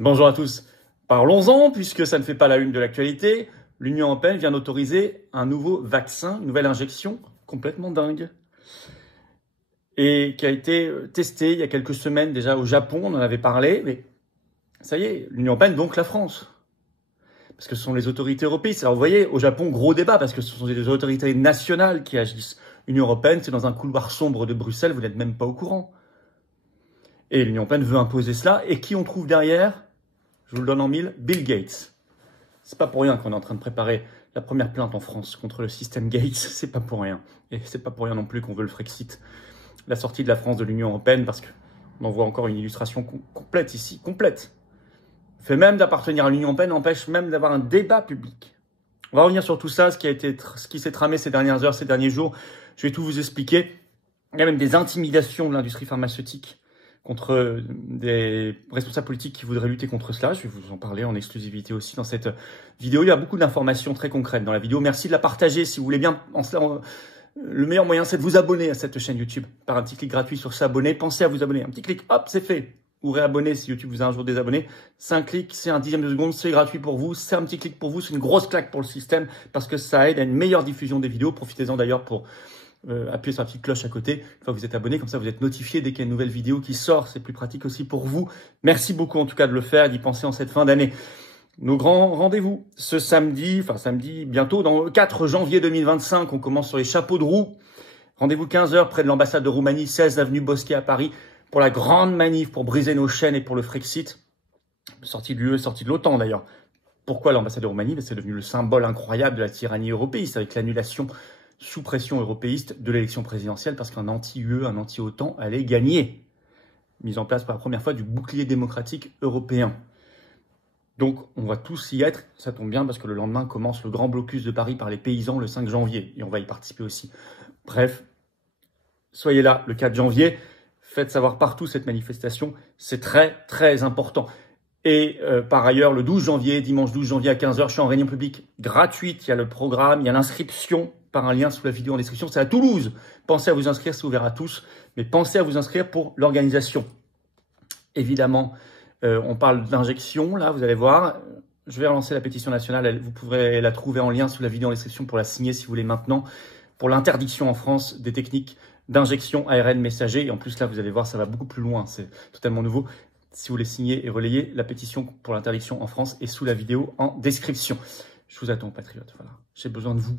Bonjour à tous. Parlons-en, puisque ça ne fait pas la une de l'actualité. L'Union européenne vient d'autoriser un nouveau vaccin, une nouvelle injection complètement dingue. Et qui a été testé il y a quelques semaines déjà au Japon, on en avait parlé. Mais ça y est, l'Union européenne, donc la France. Parce que ce sont les autorités européennes. Alors vous voyez, au Japon, gros débat, parce que ce sont des autorités nationales qui agissent. L'Union européenne, c'est dans un couloir sombre de Bruxelles, vous n'êtes même pas au courant. Et l'Union européenne veut imposer cela. Et qui on trouve derrière? Je vous le donne en mille, Bill Gates. C'est pas pour rien qu'on est en train de préparer la première plainte en France contre le système Gates. C'est pas pour rien. Et c'est pas pour rien non plus qu'on veut le Frexit. La sortie de la France de l'Union européenne, parce qu'on en voit encore une illustration complète ici, complète. Le fait même d'appartenir à l'Union européenne empêche même d'avoir un débat public. On va revenir sur tout ça, ce qui s'est tramé ces dernières heures, ces derniers jours. Je vais tout vous expliquer. Il y a même des intimidations de l'industrie pharmaceutique contre des responsables politiques qui voudraient lutter contre cela. Je vais vous en parler en exclusivité aussi dans cette vidéo. Il y a beaucoup d'informations très concrètes dans la vidéo. Merci de la partager si vous voulez bien. Le meilleur moyen, c'est de vous abonner à cette chaîne YouTube par un petit clic gratuit sur s'abonner. Pensez à vous abonner. Un petit clic, hop, c'est fait. Ou réabonner si YouTube vous a un jour désabonné. C'est un clic, c'est un dixième de seconde, c'est gratuit pour vous. C'est un petit clic pour vous, c'est une grosse claque pour le système parce que ça aide à une meilleure diffusion des vidéos. Profitez-en d'ailleurs pour appuyez sur la petite cloche à côté, une fois que vous êtes abonné, comme ça vous êtes notifié dès qu'il y a une nouvelle vidéo qui sort, c'est plus pratique aussi pour vous. Merci beaucoup en tout cas de le faire et d'y penser en cette fin d'année. Nos grands rendez-vous, ce samedi, bientôt, dans le 4 janvier 2025, on commence sur les chapeaux de roue. Rendez-vous 15h près de l'ambassade de Roumanie, 16 avenue Bosquet à Paris, pour la grande manif, pour briser nos chaînes et pour le Frexit. Sortie de l'UE, sortie de l'OTAN d'ailleurs. Pourquoi l'ambassade de Roumanie? C'est devenu le symbole incroyable de la tyrannie européiste avec l'annulation sous pression européiste de l'élection présidentielle parce qu'un anti-UE, un anti-OTAN allait gagner. Mise en place pour la première fois du bouclier démocratique européen. Donc, on va tous y être. Ça tombe bien parce que le lendemain commence le grand blocus de Paris par les paysans le 5 janvier. Et on va y participer aussi. Bref, soyez là le 4 janvier. Faites savoir partout cette manifestation. C'est très, très important. Et par ailleurs, le 12 janvier, dimanche 12 janvier à 15h, je suis en réunion publique gratuite. Il y a le programme, il y a l'inscription par un lien sous la vidéo en description. C'est à Toulouse. Pensez à vous inscrire, c'est ouvert à tous. Mais pensez à vous inscrire pour l'organisation. Évidemment, on parle d'injection. Là, vous allez voir. Je vais relancer la pétition nationale. Vous pourrez la trouver en lien sous la vidéo en description pour la signer si vous voulez maintenant. Pour l'interdiction en France des techniques d'injection ARN messager. Et en plus, là, vous allez voir, ça va beaucoup plus loin. C'est totalement nouveau. Si vous voulez signer et relayer, la pétition pour l'interdiction en France est sous la vidéo en description. Je vous attends, patriotes. Voilà. J'ai besoin de vous.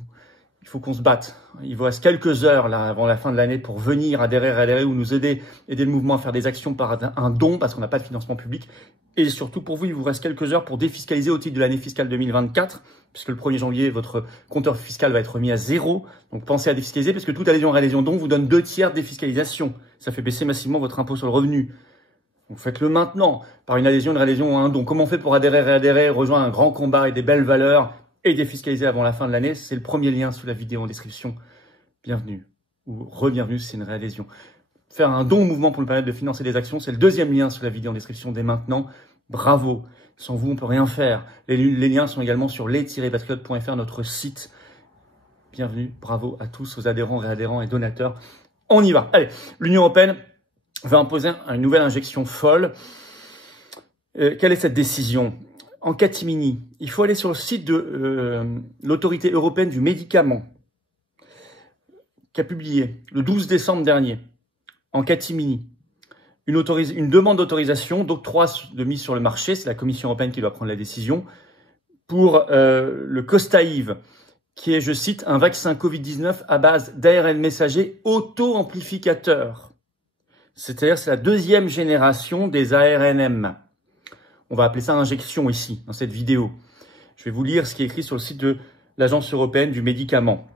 Il faut qu'on se batte. Il vous reste quelques heures là avant la fin de l'année pour venir adhérer ou nous aider le mouvement à faire des actions par un don parce qu'on n'a pas de financement public. Et surtout pour vous, il vous reste quelques heures pour défiscaliser au titre de l'année fiscale 2024 puisque le 1er janvier, votre compteur fiscal va être remis à 0. Donc pensez à défiscaliser parce que toute adhésion réadhésion don vous donne 2/3 de défiscalisation. Ça fait baisser massivement votre impôt sur le revenu. Donc faites-le maintenant par une adhésion, une réadhésion ou un don. Comment on fait pour adhérer, rejoindre un grand combat et des belles valeurs et défiscaliser avant la fin de l'année? C'est le premier lien sous la vidéo en description. Bienvenue ou re-bienvenue si c'est une réadhésion. Faire un don au mouvement pour nous permettre de financer des actions, c'est le deuxième lien sous la vidéo en description dès maintenant. Bravo. Sans vous, on peut rien faire. Les liens sont également sur les-patriotes.fr, notre site. Bienvenue, bravo à tous, aux adhérents, réadhérents et donateurs. On y va. Allez, l'Union européenne va imposer une nouvelle injection folle. Quelle est cette décision? En catimini, il faut aller sur le site de l'autorité européenne du médicament qui a publié le 12 décembre dernier, en catimini, une demande d'autorisation d'octroi de mise sur le marché, c'est la Commission européenne qui doit prendre la décision, pour le Costaïv, qui est, je cite, un vaccin Covid-19 à base d'ARN messager auto-amplificateur. C'est-à-dire c'est la deuxième génération des ARNM. On va appeler ça injection ici, dans cette vidéo. Je vais vous lire ce qui est écrit sur le site de l'Agence européenne du médicament.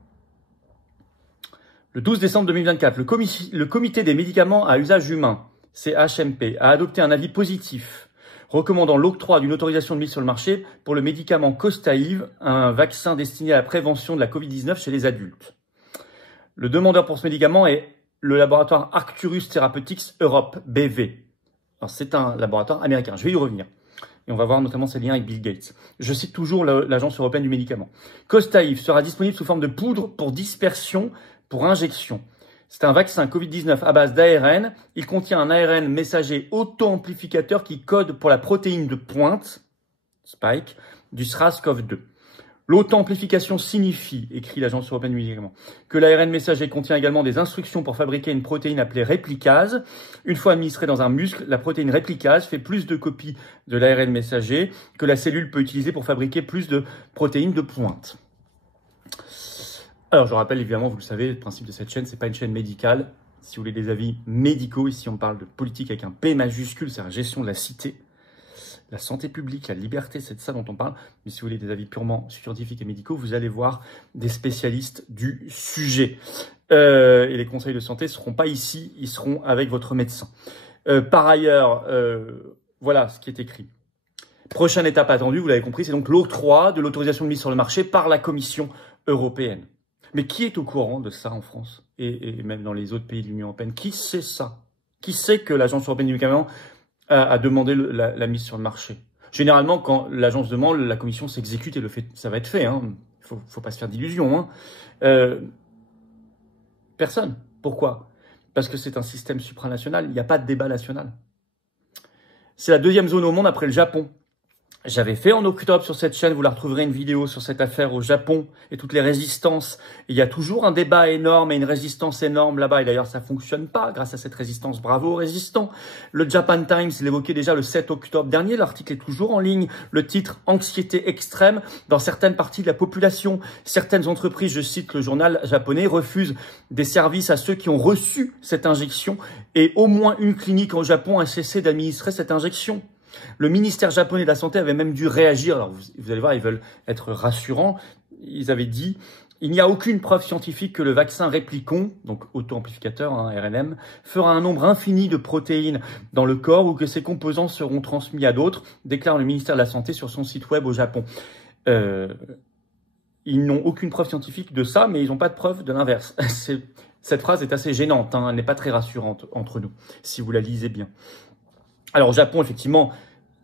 Le 12 décembre 2024, le comité des médicaments à usage humain, CHMP, a adopté un avis positif recommandant l'octroi d'une autorisation de mise sur le marché pour le médicament Costaïv, un vaccin destiné à la prévention de la Covid-19 chez les adultes. Le demandeur pour ce médicament est le laboratoire Arcturus Therapeutics Europe, BV. C'est un laboratoire américain, je vais y revenir. Et on va voir notamment ses liens avec Bill Gates. Je cite toujours l'Agence européenne du médicament. Costaïv sera disponible sous forme de poudre pour dispersion, pour injection. C'est un vaccin Covid-19 à base d'ARN. Il contient un ARN messager auto-amplificateur qui code pour la protéine de pointe, Spike, du SRAS-CoV-2. L'auto-amplification signifie, écrit l'Agence européenne du médicament, que l'ARN messager contient également des instructions pour fabriquer une protéine appelée réplicase. Une fois administrée dans un muscle, la protéine réplicase fait plus de copies de l'ARN messager que la cellule peut utiliser pour fabriquer plus de protéines de pointe. Alors, je rappelle, évidemment, vous le savez, le principe de cette chaîne, c'est pas une chaîne médicale. Si vous voulez des avis médicaux, ici on parle de politique avec un P majuscule, c'est la gestion de la cité. La santé publique, la liberté, c'est de ça dont on parle. Mais si vous voulez des avis purement scientifiques et médicaux, vous allez voir des spécialistes du sujet. Et les conseils de santé ne seront pas ici, ils seront avec votre médecin. Par ailleurs, voilà ce qui est écrit. Prochaine étape attendue, vous l'avez compris, c'est donc l'octroi de l'autorisation de mise sur le marché par la Commission européenne. Mais qui est au courant de ça en France et même dans les autres pays de l'Union européenne? Qui sait ça? Qui sait que l'Agence européenne du médicament a demandé la mise sur le marché? Généralement, quand l'agence demande, la commission s'exécute et le fait, ça va être fait. Hein. Faut pas se faire d'illusions. Hein. Personne. Pourquoi? Parce que c'est un système supranational. Il n'y a pas de débat national. C'est la deuxième zone au monde après le Japon. J'avais fait en octobre sur cette chaîne, vous la retrouverez une vidéo sur cette affaire au Japon et toutes les résistances. Il y a toujours un débat énorme et une résistance énorme là-bas. Et d'ailleurs, ça fonctionne pas grâce à cette résistance. Bravo aux résistants. Le Japan Times l'évoquait déjà le 7 octobre dernier. L'article est toujours en ligne. Le titre « Anxiété extrême dans certaines parties de la population. Certaines entreprises, je cite le journal japonais, refusent des services à ceux qui ont reçu cette injection. Et au moins une clinique au Japon a cessé d'administrer cette injection. » Le ministère japonais de la Santé avait même dû réagir. Alors, vous allez voir, ils veulent être rassurants. Ils avaient dit « Il n'y a aucune preuve scientifique que le vaccin Réplicon, donc auto-amplificateur, hein, RNM, fera un nombre infini de protéines dans le corps ou que ces composants seront transmis à d'autres », déclare le ministère de la Santé sur son site web au Japon. Ils n'ont aucune preuve scientifique de ça, mais ils n'ont pas de preuve de l'inverse. Cette phrase est assez gênante, hein, elle n'est pas très rassurante entre nous, si vous la lisez bien. Alors, au Japon, effectivement,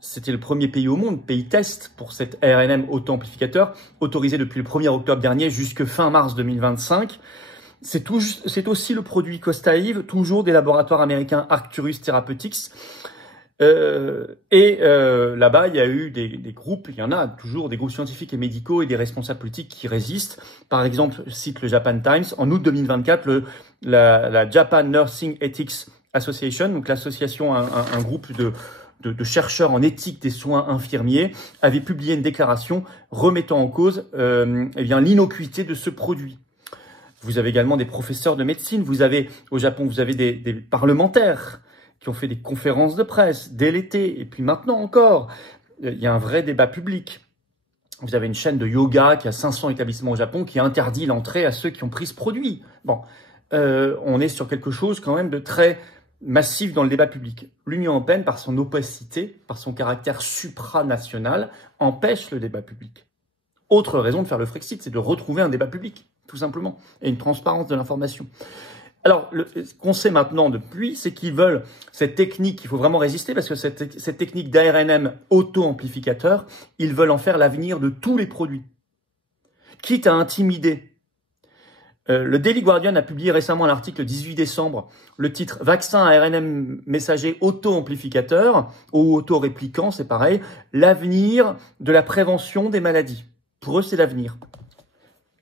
c'était le premier pays au monde, pays test pour cet RNM auto-amplificateur, autorisé depuis le 1er octobre dernier jusque fin mars 2025. C'est aussi le produit Costa-Ive, toujours des laboratoires américains Arcturus Therapeutics. Là-bas, il y a eu des groupes, il y en a toujours des groupes scientifiques et médicaux et des responsables politiques qui résistent. Par exemple, cite le Japan Times, en août 2024, la Japan Nursing Ethics Association, donc l'association, un groupe de chercheurs en éthique des soins infirmiers, avait publié une déclaration remettant en cause l'innocuité de ce produit. Vous avez également des professeurs de médecine, au Japon, vous avez des parlementaires qui ont fait des conférences de presse dès l'été, et puis maintenant encore, il y a un vrai débat public. Vous avez une chaîne de yoga qui a 500 établissements au Japon qui interdit l'entrée à ceux qui ont pris ce produit. Bon, on est sur quelque chose quand même de très massif dans le débat public. L'Union européenne, par son opacité, par son caractère supranational, empêche le débat public. Autre raison de faire le Frexit, c'est de retrouver un débat public, tout simplement, et une transparence de l'information. Alors, ce qu'on sait maintenant depuis, c'est qu'ils veulent cette technique, il faut vraiment résister, parce que cette technique d'ARNM auto-amplificateur, ils veulent en faire l'avenir de tous les produits, quitte à intimider. Le Daily Guardian a publié récemment un article le 18 décembre, le titre « Vaccin à RNM messager auto-amplificateur » ou « auto-répliquant », c'est pareil, « L'avenir de la prévention des maladies ». Pour eux, c'est l'avenir.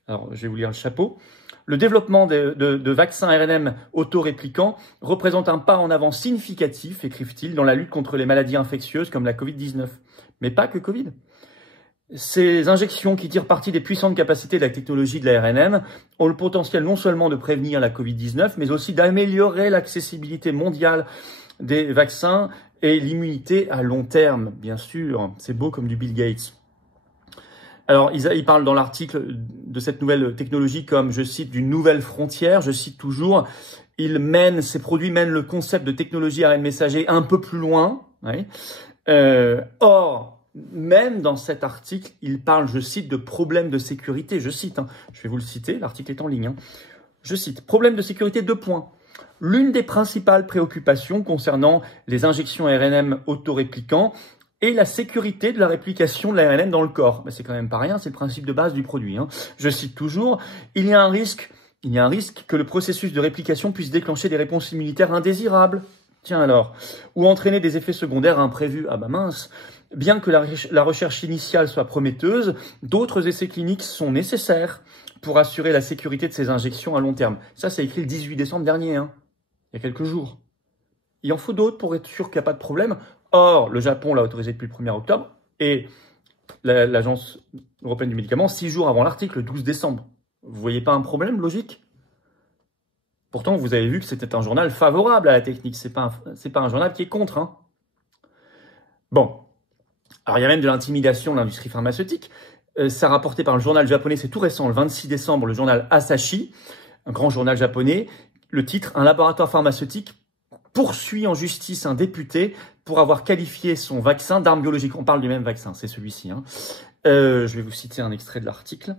Alors, je vais vous lire le chapeau. Le développement de vaccins RNM auto-répliquants représente un pas en avant significatif, écrivent-ils, dans la lutte contre les maladies infectieuses comme la Covid-19. Mais pas que Covid. Ces injections qui tirent parti des puissantes capacités de la technologie de la RNM ont le potentiel non seulement de prévenir la Covid-19, mais aussi d'améliorer l'accessibilité mondiale des vaccins et l'immunité à long terme, bien sûr. C'est beau comme du Bill Gates. Alors, ils parlent dans l'article de cette nouvelle technologie comme, je cite, d'une nouvelle frontière, je cite toujours, ces produits mènent le concept de technologie ARN messager un peu plus loin. Ouais. Or, même dans cet article, il parle, je cite, de problèmes de sécurité. Je cite, je vais vous le citer, l'article est en ligne. Je cite, problème de sécurité, 2 points. L'une des principales préoccupations concernant les injections RNM autorépliquants est la sécurité de la réplication de l'ARN dans le corps. C'est quand même pas rien, c'est le principe de base du produit. Je cite toujours, il y a un risque Il y a un risque que le processus de réplication puisse déclencher des réponses immunitaires indésirables. Tiens alors. Ou entraîner des effets secondaires imprévus. Ah bah mince. Bien que la recherche initiale soit prometteuse, d'autres essais cliniques sont nécessaires pour assurer la sécurité de ces injections à long terme. Ça, c'est écrit le 18 décembre dernier, hein, il y a quelques jours. Il en faut d'autres pour être sûr qu'il n'y a pas de problème. Or, le Japon l'a autorisé depuis le 1er octobre et l'Agence européenne du médicament 6 jours avant l'article, le 12 décembre. Vous voyez pas un problème logique? Pourtant, vous avez vu que c'était un journal favorable à la technique. C'est pas un journal qui est contre. Hein. Bon. Alors, il y a même de l'intimidation de l'industrie pharmaceutique. Ça rapporté par le journal japonais, c'est tout récent, le 26 décembre, le journal Asahi, un grand journal japonais. Le titre, un laboratoire pharmaceutique poursuit en justice un député pour avoir qualifié son vaccin d'arme biologique. On parle du même vaccin, c'est celui-ci. Hein. Je vais vous citer un extrait de l'article.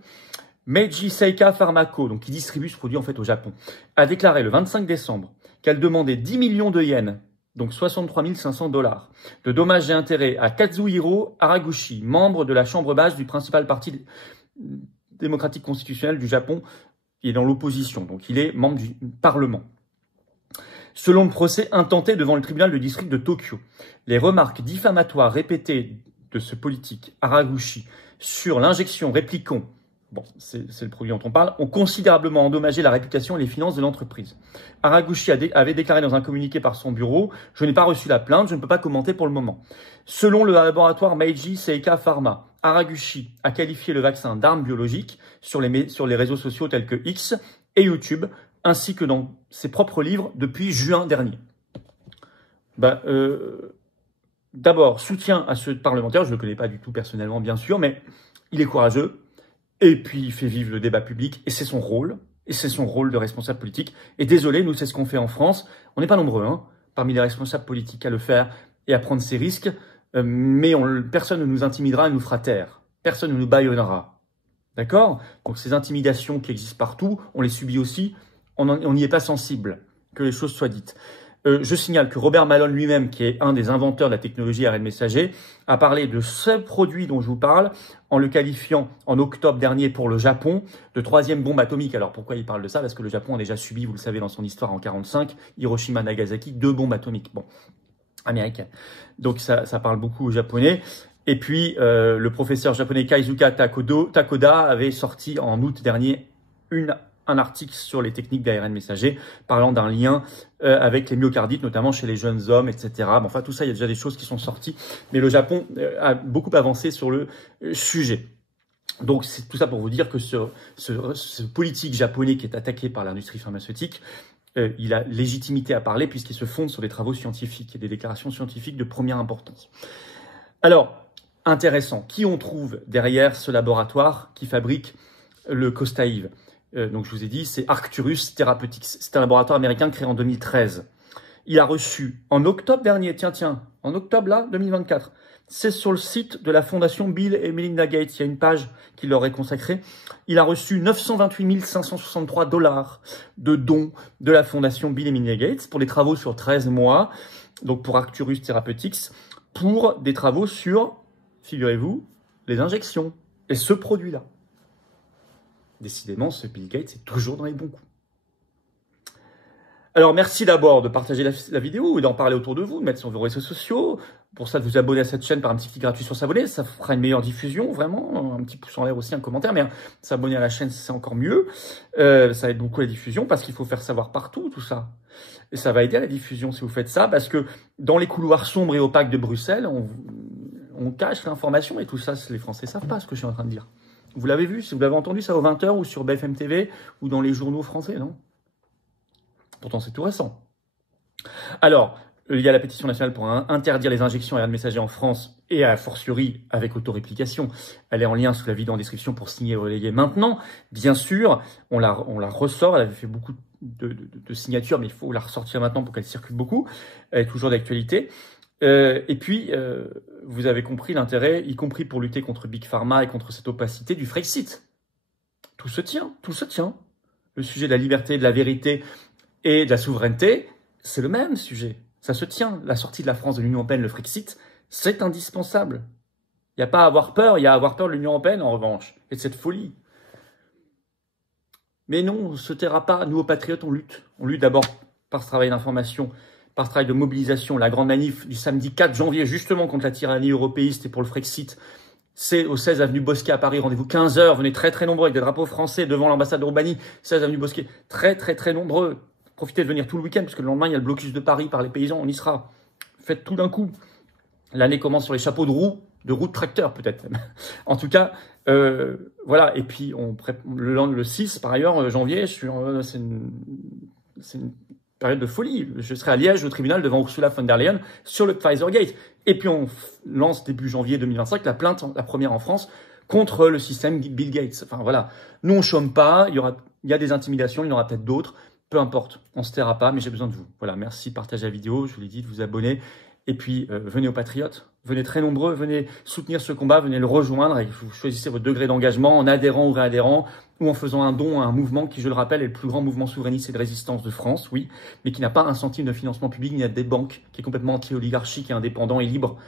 Meiji Seika Pharmaco, donc qui distribue ce produit en fait au Japon, a déclaré le 25 décembre qu'elle demandait 10 millions de yens, donc 63 500 $, de dommages et intérêts à Kazuhiro Haraguchi, membre de la chambre basse du principal parti démocratique constitutionnel du Japon, qui est dans l'opposition, donc il est membre du Parlement. Selon le procès intenté devant le tribunal de district de Tokyo, les remarques diffamatoires répétées de ce politique Haraguchi sur l'injection Réplicon, bon, c'est le produit dont on parle, ont considérablement endommagé la réputation et les finances de l'entreprise. Haraguchi avait déclaré dans un communiqué par son bureau « Je n'ai pas reçu la plainte, je ne peux pas commenter pour le moment ». Selon le laboratoire Meiji Seika Pharma, Haraguchi a qualifié le vaccin d'arme biologique sur les réseaux sociaux tels que X et YouTube, ainsi que dans ses propres livres depuis juin dernier. D'abord, soutien à ce parlementaire, je ne le connais pas du tout personnellement bien sûr, mais il est courageux, et puis il fait vivre le débat public, et c'est son rôle de responsable politique. Et désolé, nous c'est ce qu'on fait en France, on n'est pas nombreux hein, parmi les responsables politiques à le faire et à prendre ces risques, mais personne ne nous intimidera et nous fera taire, personne ne nous bâillonnera. D'accord? Donc ces intimidations qui existent partout, on les subit aussi, on n'y est pas sensible, que les choses soient dites. Je signale que Robert Malone lui-même, qui est un des inventeurs de la technologie ARN messager, a parlé de ce produit dont je vous parle, en le qualifiant en octobre dernier pour le Japon de 3e bombe atomique. Alors pourquoi il parle de ça? Parce que le Japon a déjà subi, vous le savez, dans son histoire en 1945, Hiroshima, Nagasaki, 2 bombes atomiques. Bon, américaines. Donc ça parle beaucoup aux Japonais. Et puis le professeur japonais Kaizuka Takoda avait sorti en août dernier un article sur les techniques d'ARN messager, parlant d'un lien avec les myocardites, notamment chez les jeunes hommes, etc. Bon, enfin, tout ça, il y a déjà des choses qui sont sorties, mais le Japon a beaucoup avancé sur le sujet. Donc, c'est tout ça pour vous dire que ce politique japonais qui est attaqué par l'industrie pharmaceutique, il a légitimité à parler puisqu'il se fonde sur des travaux scientifiques et des déclarations scientifiques de première importance. Alors, intéressant, qui on trouve derrière ce laboratoire qui fabrique le Costaïve? Donc je vous ai dit, c'est Arcturus Therapeutics. C'est un laboratoire américain créé en 2013. Il a reçu en octobre dernier, en octobre là, 2024, c'est sur le site de la fondation Bill et Melinda Gates, il y a une page qui leur est consacrée. Il a reçu 928 563 $ de dons de la fondation Bill et Melinda Gates pour des travaux sur 13 mois, donc pour Arcturus Therapeutics, pour des travaux sur, figurez-vous, les injections et ce produit-là. Décidément, ce Bill Gates est toujours dans les bons coups. Alors, merci d'abord de partager la vidéo et d'en parler autour de vous, de mettre sur vos réseaux sociaux. Pour ça, de vous abonner à cette chaîne par un petit clic gratuit sur s'abonner. Ça fera une meilleure diffusion, vraiment. Un petit pouce en l'air aussi, un commentaire. Mais s'abonner à la chaîne, c'est encore mieux. Ça aide beaucoup la diffusion parce qu'il faut faire savoir partout tout ça. Et ça va aider à la diffusion si vous faites ça. Parce que dans les couloirs sombres et opaques de Bruxelles, on cache l'information. Et tout ça, les Français ne savent pas ce que je suis en train de dire. Vous l'avez vu, si vous l'avez entendu, ça aux 20 h ou sur BFM TV ou dans les journaux français, non? Pourtant, c'est tout récent. Alors, il y a la pétition nationale pour interdire les injections ARN messager en France et a fortiori avec autoréplication. Elle est en lien sous la vidéo en description pour signer et relayer maintenant. Bien sûr, on la ressort. Elle avait fait beaucoup de signatures, mais il faut la ressortir maintenant pour qu'elle circule beaucoup. Elle est toujours d'actualité. Et puis, vous avez compris l'intérêt, y compris pour lutter contre Big Pharma et contre cette opacité du Frexit. Tout se tient, tout se tient. Le sujet de la liberté, de la vérité et de la souveraineté, c'est le même sujet. Ça se tient. La sortie de la France de l'Union européenne, le Frexit, c'est indispensable. Il n'y a pas à avoir peur, il y a à avoir peur de l'Union européenne en revanche, et de cette folie. Mais non, on ne se taira pas. Nous, aux Patriotes, on lutte. On lutte d'abord par ce travail d'information, par ce travail de mobilisation. La grande manif du samedi 4 janvier, justement contre la tyrannie européiste et pour le Frexit, c'est au 16 avenue Bosquet à Paris. Rendez-vous 15 h. Venez très très nombreux avec des drapeaux français devant l'ambassade de Roumanie. 16 avenue Bosquet. Très très très nombreux. Profitez de venir tout le week-end parce que le lendemain, il y a le blocus de Paris par les paysans. On y sera. Faites tout d'un coup. L'année commence sur les chapeaux de roue de tracteur peut-être même. En tout cas, voilà. Et puis, le 6, par ailleurs, janvier, c'est une période de folie. Je serai à Liège au tribunal devant Ursula von der Leyen sur le Pfizergate. Et puis, on lance début janvier 2025 la plainte, la première en France, contre le système Bill Gates. Enfin, voilà. Nous, on chôme pas. Il y a des intimidations. Il y en aura peut-être d'autres. Peu importe. On se taira pas, mais j'ai besoin de vous. Voilà. Merci. Partagez la vidéo. Je vous l'ai dit de vous abonner. Et puis, venez aux Patriotes. Venez très nombreux. Venez soutenir ce combat. Venez le rejoindre. Et vous choisissez votre degré d'engagement en adhérant ou réadhérant ou en faisant un don à un mouvement qui, je le rappelle, est le plus grand mouvement souverainiste et de résistance de France, oui, mais qui n'a pas un centime de financement public ni à des banques, qui est complètement anti-oligarchique et indépendant et libre.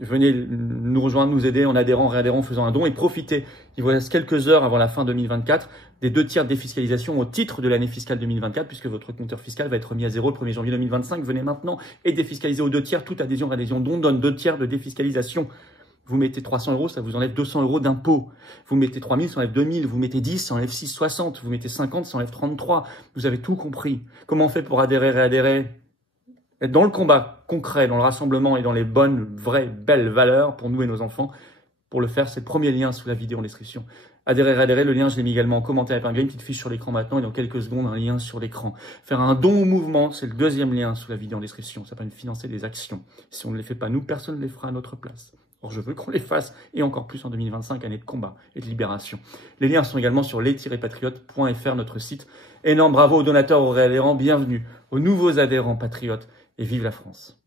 Venez nous rejoindre, nous aider en adhérant, réadhérant, en faisant un don et profitez. Il vous reste quelques heures avant la fin 2024 des 2 tiers de défiscalisation au titre de l'année fiscale 2024 puisque votre compteur fiscal va être mis à 0 le 1er janvier 2025. Venez maintenant et défiscaliser aux 2 tiers. Toute adhésion, réadhésion, don donne 2 tiers de défiscalisation. Vous mettez 300 €, ça vous enlève 200 € d'impôt. Vous mettez 3000, ça enlève 2000. Vous mettez 10, ça enlève 6,60. Vous mettez 50, ça enlève 33. Vous avez tout compris. Comment on fait pour adhérer, réadhérer? Être dans le combat concret, dans le rassemblement et dans les bonnes, vraies, belles valeurs pour nous et nos enfants. Pour le faire, c'est le premier lien sous la vidéo en description. Adhérer, réadhérer, le lien, je l'ai mis également en commentaire épinglé, une petite fiche sur l'écran maintenant et dans quelques secondes, un lien sur l'écran. Faire un don au mouvement, c'est le 2e lien sous la vidéo en description. Ça permet de financer des actions. Si on ne les fait pas, nous, personne ne les fera à notre place. Or, je veux qu'on les fasse, et encore plus en 2025, année de combat et de libération. Les liens sont également sur les-patriotes.fr, notre site. Énorme bravo aux donateurs, aux réadhérents, bienvenue aux nouveaux adhérents patriotes, et vive la France.